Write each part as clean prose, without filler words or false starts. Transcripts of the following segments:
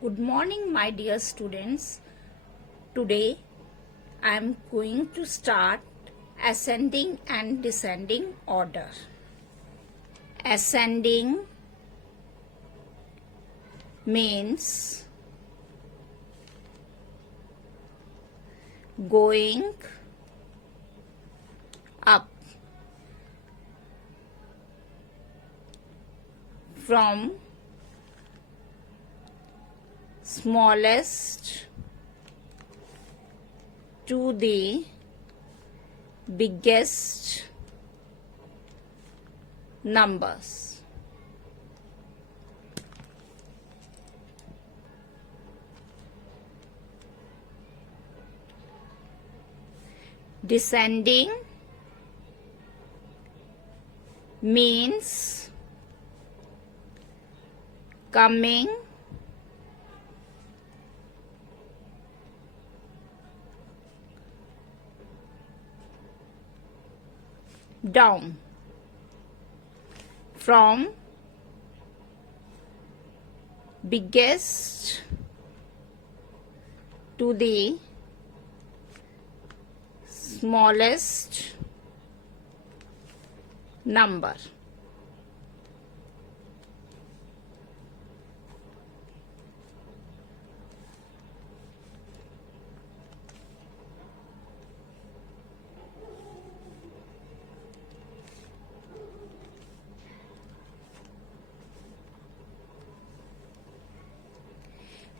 Good morning, my dear students. Today I am going to start ascending and descending order. Ascending means going up from smallest to the biggest numbers. Descending means coming down from biggest to the smallest number.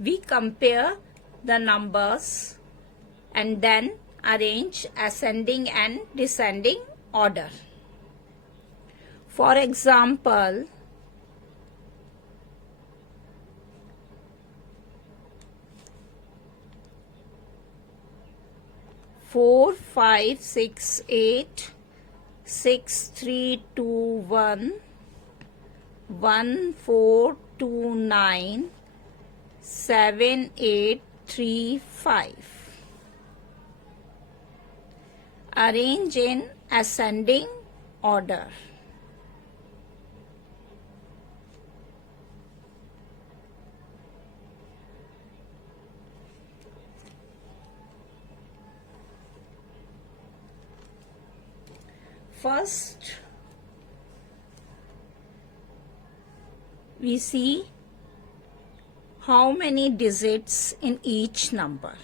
We compare the numbers and then arrange ascending and descending order. For example, four, 5, 6, 8, 6, 3, 2, 1, 1, 4, 2, 9, 7, 8, 3, 5. Arrange in ascending order. First, we see how many digits in each number.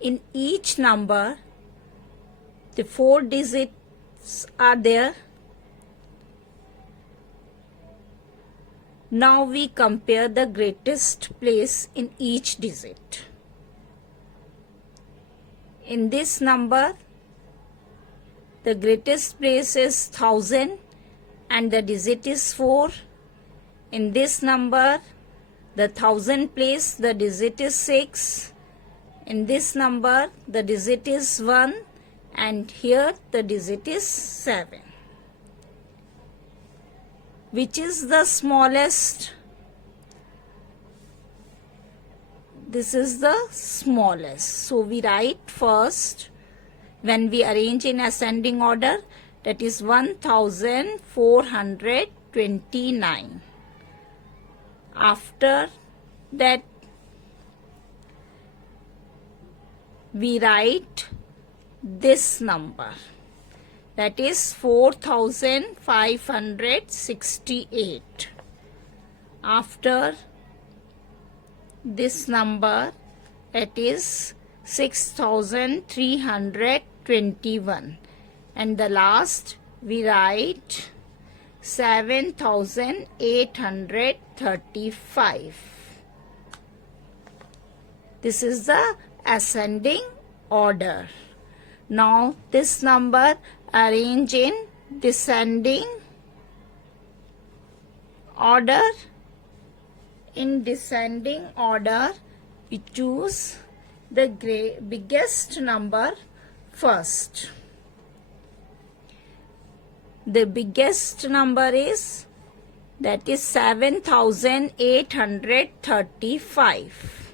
In each number, the 4 digits are there. Now we compare the greatest place in each digit. In this number, the greatest place is 1000 and the digit is 4. In this number, the 1000 place, the digit is 6. In this number, the digit is 1 and here the digit is 7. Which is the smallest? This is the smallest. So we write first, when we arrange in ascending order, that is 1429. After that, we write this number, that is 4568. After this number, that is 6321, and the last we write 7835. This is the ascending order. Now this number arrange in descending order. In descending order, we choose the biggest number first. The biggest number is, that is 7835.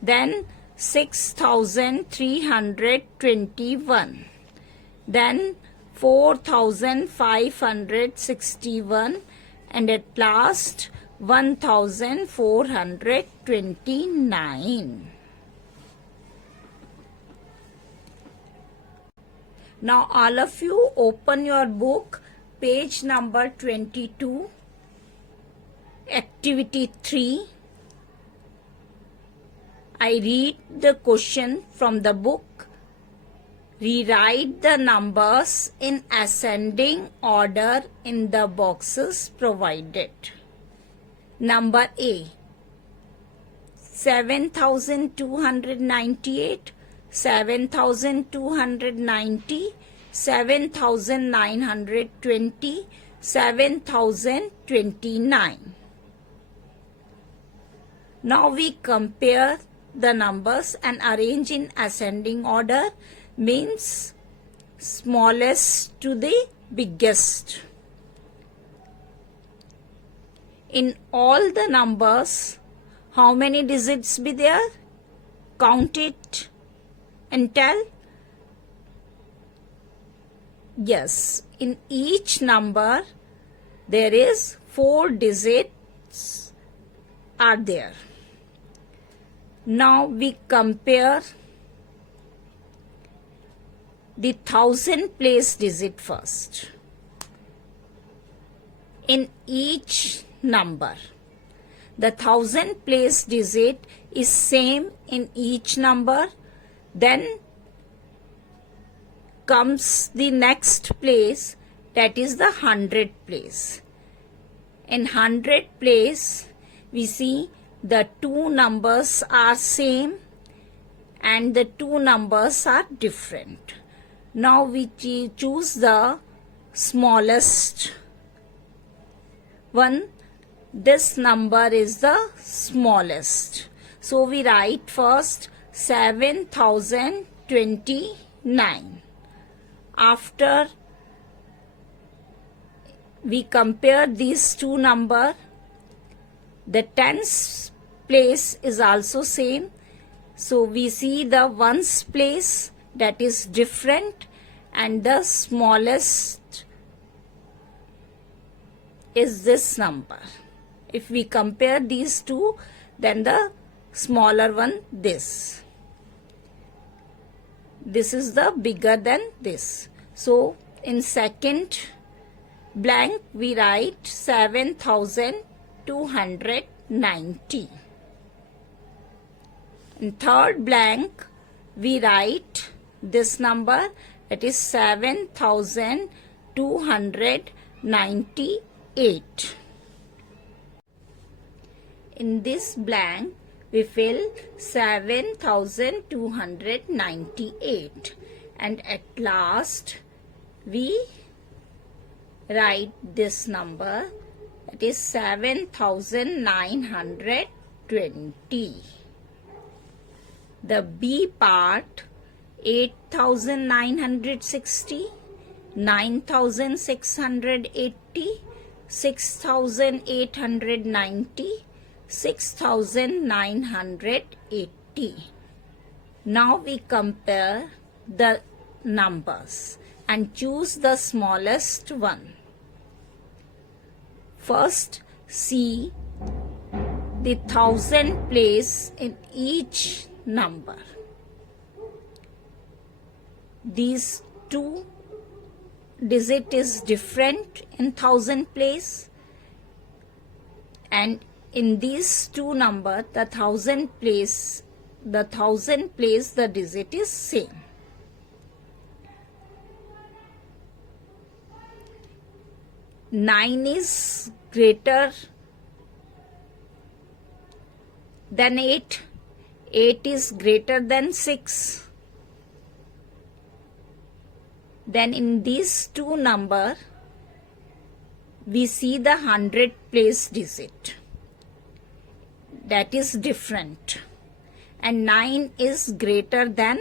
Then 6321. Then 4561 and at last 1429. Now all of you open your book, page number 22, activity 3. I read the question from the book. Rewrite the numbers in ascending order in the boxes provided. Number A, 7298, 7290, 7920, 7029. Now we compare the numbers and arrange in ascending order, means smallest to the biggest. In all the numbers, how many digits be there? Count it and tell. Yes, in each number there is 4 digits are there. Now we compare the 1000 place digit first. In each number, the 1000 place digit is same in each number. Then comes the next place, that is the 100 place. In 100 place, we see the 2 numbers are same and the 2 numbers are different. Now we choose the smallest one. This number is the smallest. So we write first 7029. After we compare these 2 numbers, the tens place is also same. So we see the ones place, that is different, and the smallest is this number. If we compare these two, then the smaller one, this is the bigger than this. So in second blank we write 7290. In third blank we write this number, that is 7298. In this blank we fill 7298, and at last we write this number, that is 7920. The B part, 8960, 9680, 6890, 6980. Now we compare the numbers and choose the smallest one. First, see the 1000 place in each number. These 2 digit is different in 1000 place, and in these 2 number, the 1000 place the digit is same. Nine is greater than 8. 8 is greater than 6. Then in these 2 number, we see the 100 place digit. That is different. And 9 is greater than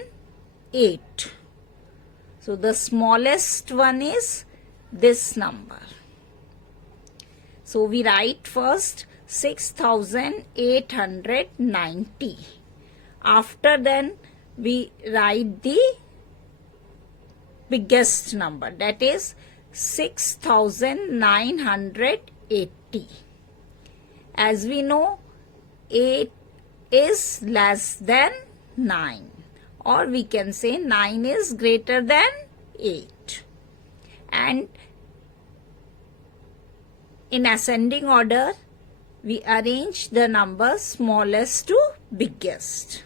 8. So the smallest one is this number. So we write first 6890. After then we write the biggest number, that is 6980. As we know, 8 is less than 9, or we can say 9 is greater than 8. And in ascending order, we arrange the numbers smallest to biggest.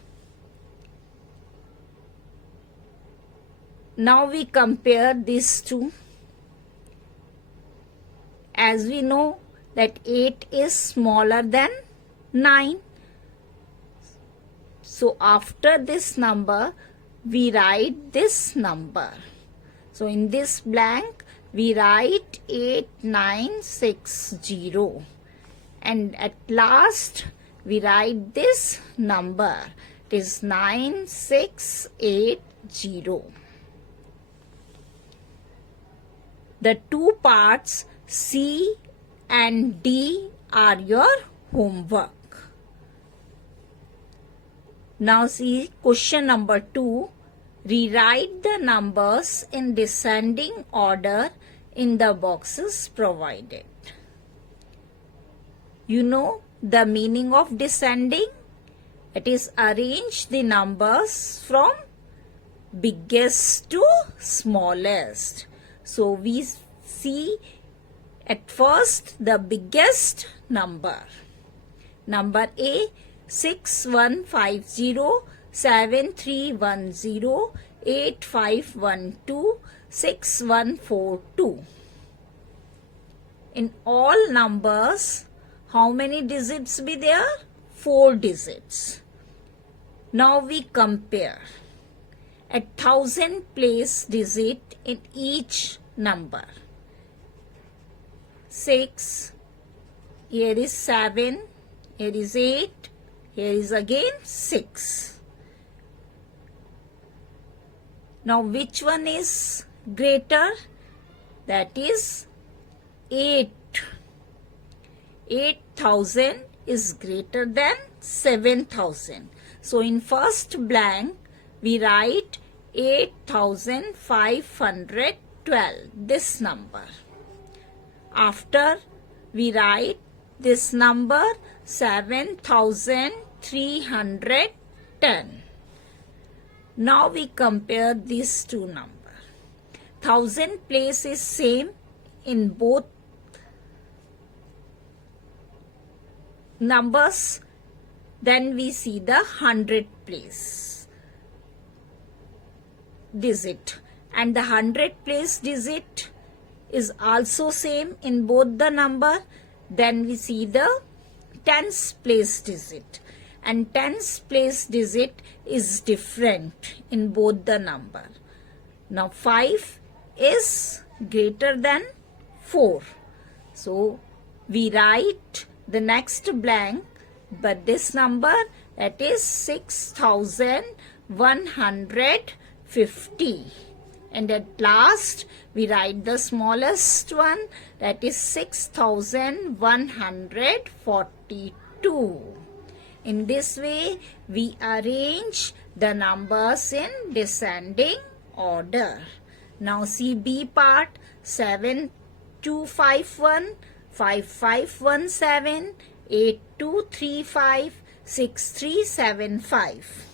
Now we compare these two. As we know that 8 is smaller than 9. So after this number, we write this number. So in this blank, we write 8960. And at last, we write this number. It is 9680. The two parts C and D are your homework. Now see question number 2. Rewrite the numbers in descending order in the boxes provided. You know the meaning of descending? It is arrange the numbers from biggest to smallest. So we see at first the biggest number. Number A, 6150 7310 8512 6142. In all numbers, how many digits be there? 4 digits. Now we compare. At 1000 place digit in each number. 6, here is 7, here is 8, here is again 6. Now which one is greater? That is 8. 8000 is greater than 7000. So in first blank, we write 8512, this number. After, we write this number 7310. Now we compare these two numbers. 1000 place is same in both numbers. Then we see the 100 place digit, and the 100 place digit is also same in both the number. Then we see the tens place digit, and tens place digit is different in both the number. Now 5 is greater than 4. So we write the next blank, but this number, that is 6150. And at last, we write the smallest one, that is 6142. In this way, we arrange the numbers in descending order. Now see B part, 7251, 5517, 8235, 6375.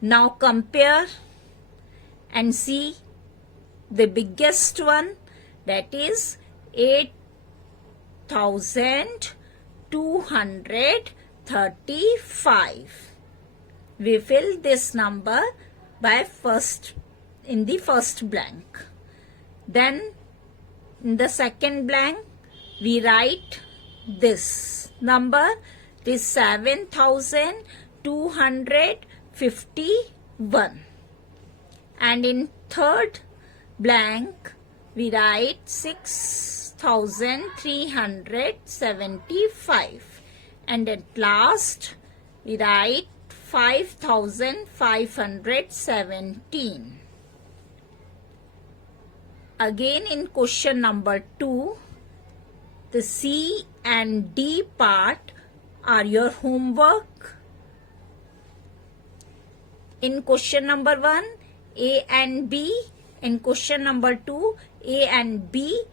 Now compare and see the biggest one, that is 8235. We fill this number by in the first blank. Then in the second blank, we write this number, this 7251. And in third blank, we write 6375. And at last, we write 5517. Again in question number 2, the C and D part are your homework. In question number 1, A and B. In question number 2, A and B.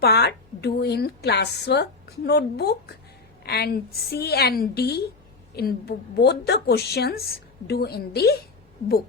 part do in classwork notebook, and C and D in both the questions do in the book.